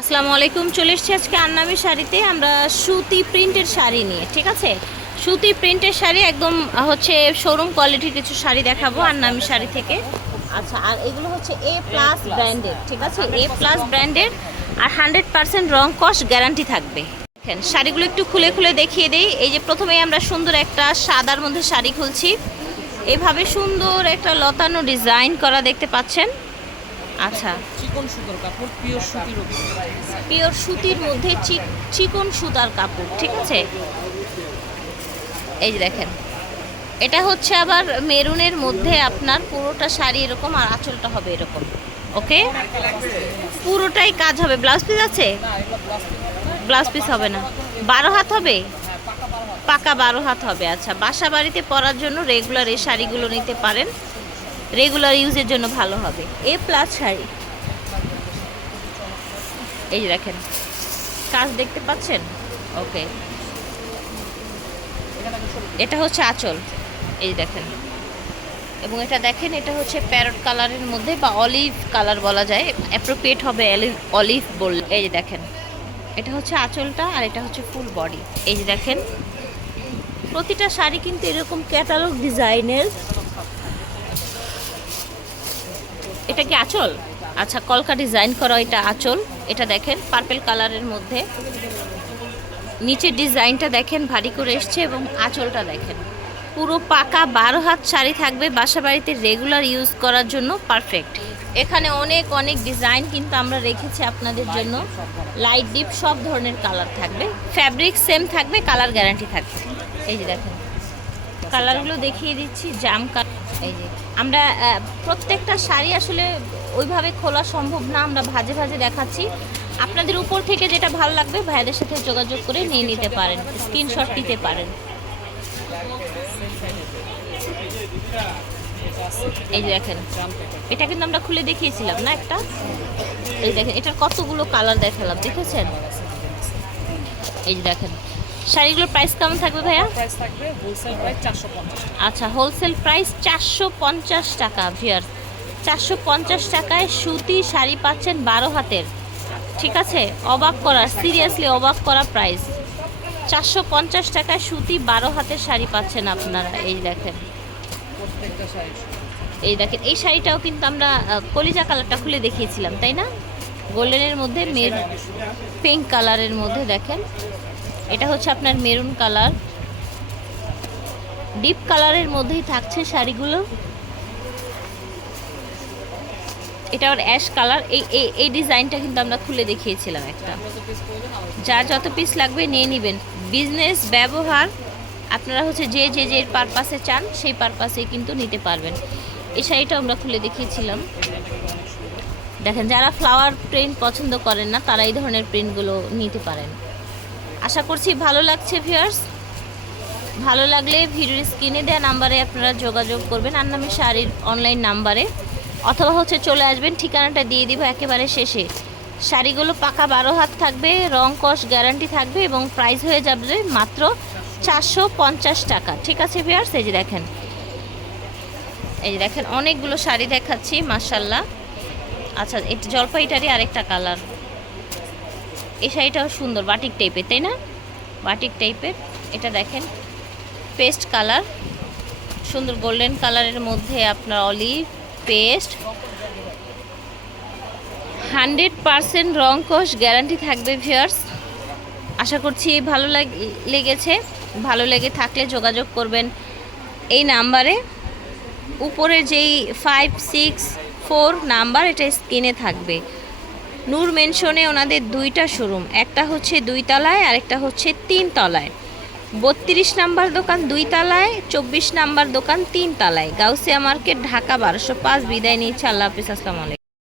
আসসালামু আলাইকুম, চলে এসেছি আজকে আন্নামি শাড়িতে। আমরা সুতি প্রিন্টের শাড়ি নিয়ে, ঠিক আছে? সুতি প্রিন্টের শাড়ি একদম হচ্ছে শোরুম কোয়ালিটির কিছু শাড়ি দেখাবো আন্নামি শাড়ি থেকে। আচ্ছা আর এগুলো হচ্ছে এ প্লাস ব্র্যান্ডের ঠিক আছে? এ প্লাস ব্র্যান্ডের আর হান্ড্রেড পার্সেন্ট রং কস্ট গ্যারান্টি থাকবে। দেখেন, শাড়িগুলো একটু খুলে খুলে দেখিয়ে দেই। এই যে প্রথমেই আমরা সুন্দর একটা সাদার মধ্যে শাড়ি খুলছি। এভাবে সুন্দর একটা লতানো ডিজাইন করা দেখতে পাচ্ছেন। আচ্ছা। চিকন সুতোর কাপড় পিওর সুতির পিওর সুতির মধ্যে চিকন সুতার কাপড় ঠিক আছে? এই যে দেখেন। এটা হচ্ছে আবার মেরুনের মধ্যে আপনার পুরোটা শাড়ি এরকম আর আঁচলটা হবে এরকম ওকে? পুরোটাই কাজ হবে। ব্লাউজ পিস আছে? ব্লাউজ পিস হবে না। বারো হাত হবে? পাকা বারো হাত হবে। আচ্ছা বাসা বাড়িতে পরার জন্য রেগুলার এই শাড়িগুলো নিতে পারেন। রেগুলার ইউজের জন্য ভালো হবে। এ প্লাস শাড়ি। এই যে দেখেন। কাজ দেখতে পাচ্ছেন? ওকে এটা হচ্ছে আঁচল। এই দেখেন। এবং এটা দেখেন, এটা হচ্ছে প্যারট কালারের মধ্যে বা অলিভ কালার বলা যায়। অ্যাপ্রোপ্রিয়েট হবে অলিভ বল এই যে দেখেন। এটা হচ্ছে আঁচলটা আর এটা হচ্ছে ফুল বডি এই যে দেখেন। প্রতিটা শাড়ি কিন্তু এরকম ক্যাটালগ ডিজাইনের এটা কি আঁচল? আচ্ছা কলকা ডিজাইন করা এটা আঁচল। এটা দেখেন পার্পেল কালারের মধ্যে। নিচের ডিজাইনটা দেখেন, ভারী করে এসছে এবং আঁচলটা দেখেন। পুরো পাকা বারো হাত শাড়ি থাকবে বাসা বাড়িতে রেগুলার ইউজ করার জন্য পারফেক্ট এখানে অনেক অনেক ডিজাইন কিন্তু আমরা রেখেছি আপনাদের জন্য। লাইট ডিপ সব ধরনের কালার থাকবে। ফ্যাব্রিক সেম থাকবে কালার গ্যারান্টি থাকবে। এই যে দেখেন। কালারগুলো দেখিয়ে দিচ্ছি, জাম কালার এই আমরা প্রত্যেকটা শাড়ি আসলে ওইভাবে খোলা সম্ভব না, আমরা ভাজে ভাজে দেখাচ্ছি। আপনাদের উপর থেকে যেটা ভালো লাগবে, ভাইয়াদের সাথে যোগাযোগ করে নিয়ে নিতে পারেন স্ক্রিনশট নিতে পারেন। এই যে দেখেন, এটা কিন্তু আমরা খুলে দেখিয়েছিলাম না একটা? এই দেখেন, এটার কতগুলো কালার দেখালাম, দেখেছেন? এই যে দেখেন শাড়িগুলোর প্রাইস কেমন থাকবে ভাইয়া? প্রাইস থাকবে হোলসেল প্রাইস চারশো পঞ্চাশ। আচ্ছা হোলসেল প্রাইস চারশো পঞ্চাশ টাকা ভিয়ার চারশো পঞ্চাশ টাকায় সুতি শাড়ি পাচ্ছেন বারো হাতের। ঠিক আছে? অবাক করা সিরিয়াসলি অবাক করা প্রাইস চারশো পঞ্চাশ টাকায় সুতি বারো হাতের শাড়ি পাচ্ছেন আপনারা এই দেখেন। প্রত্যেকটা এই দেখেন এই শাড়িটাও কিন্তু আমরা কলিজা কালারটা খুলে দেখিয়েছিলাম তাই না? গোল্ডেনের মধ্যে মের পিঙ্ক কালারের মধ্যে দেখেন। এটা হচ্ছে আপনার মেরুন কালার। ডিপ কালারের মধ্যেই থাকছে শাড়িগুলো। এটা আবার অ্যাশ কালার। এই, এই- ডিজাইনটা কিন্তু আমরা খুলে দেখিয়েছিলাম একটা। যার যত পিস লাগবে নিয়ে নেবেন। বিজনেস ব্যবহার, আপনারা হচ্ছে যে যে যে পারপাসে চান, সেই পারপাসে কিন্তু নিতে পারবেন। এই শাড়িটা আমরা খুলে দেখিয়েছিলাম। দেখেন, যারা ফ্লাওয়ার প্রিন্ট পছন্দ করেন না, তারা এই ধরনের প্রিন্টগুলো নিতে পারেন। আশা করছি ভালো লাগছে ভিউয়ার্স ভালো লাগলে ভিডিওর স্ক্রিনে দেওয়া নাম্বারে আপনারা যোগাযোগ করবেন। আর নামে শাড়ির অনলাইন নাম্বারে। অথবা হচ্ছে চলে আসবেন, ঠিকানাটা দিয়ে দিব একেবারে শেষে। শাড়িগুলো পাকা বারো হাত থাকবে, রং কস গ্যারান্টি থাকবে এবং প্রাইস হয়ে যাবে মাত্র চারশো পঞ্চাশ টাকা। ঠিক আছে ভিউয়ার্স এই যে দেখেন। এই যে দেখেন, অনেকগুলো শাড়ি দেখাচ্ছি মার্শাল্লাহ আচ্ছা এটা জলপাইটারই আরেকটা কালার এই শাড়িটাও সুন্দর বাটিক টাইপের তাই না? বাটিক টাইপের এটা দেখেন। পেস্ট কালার সুন্দর গোল্ডেন কালারের মধ্যে আপনার অলিভ পেস্ট হান্ড্রেড পারসেন্ট রং কোষ গ্যারান্টি থাকবে ভিউয়ার্স আশা করছি ভালো লাগ- লেগেছে। ভালো লেগে থাকলে যোগাযোগ করবেন এই নাম্বারে। উপরে যেই ফাইভ সিক্স ফোর নাম্বার, এটা স্ক্রিনে থাকবে। নূর মেনশনে ওনাদের দুইটা শোরুম, একটা হচ্ছে দুই তলায় আর একটা হচ্ছে তিন তলায়। বত্রিশ নাম্বার দোকান দুই তলায়, চব্বিশ নাম্বার দোকান তিন তলায়। গাউসিয়া মার্কেট, ঢাকা বারোশো পাঁচ। বিদায় নিয়েছে আল্লাহ হাফিজ, আসসালামু আলাইকুম।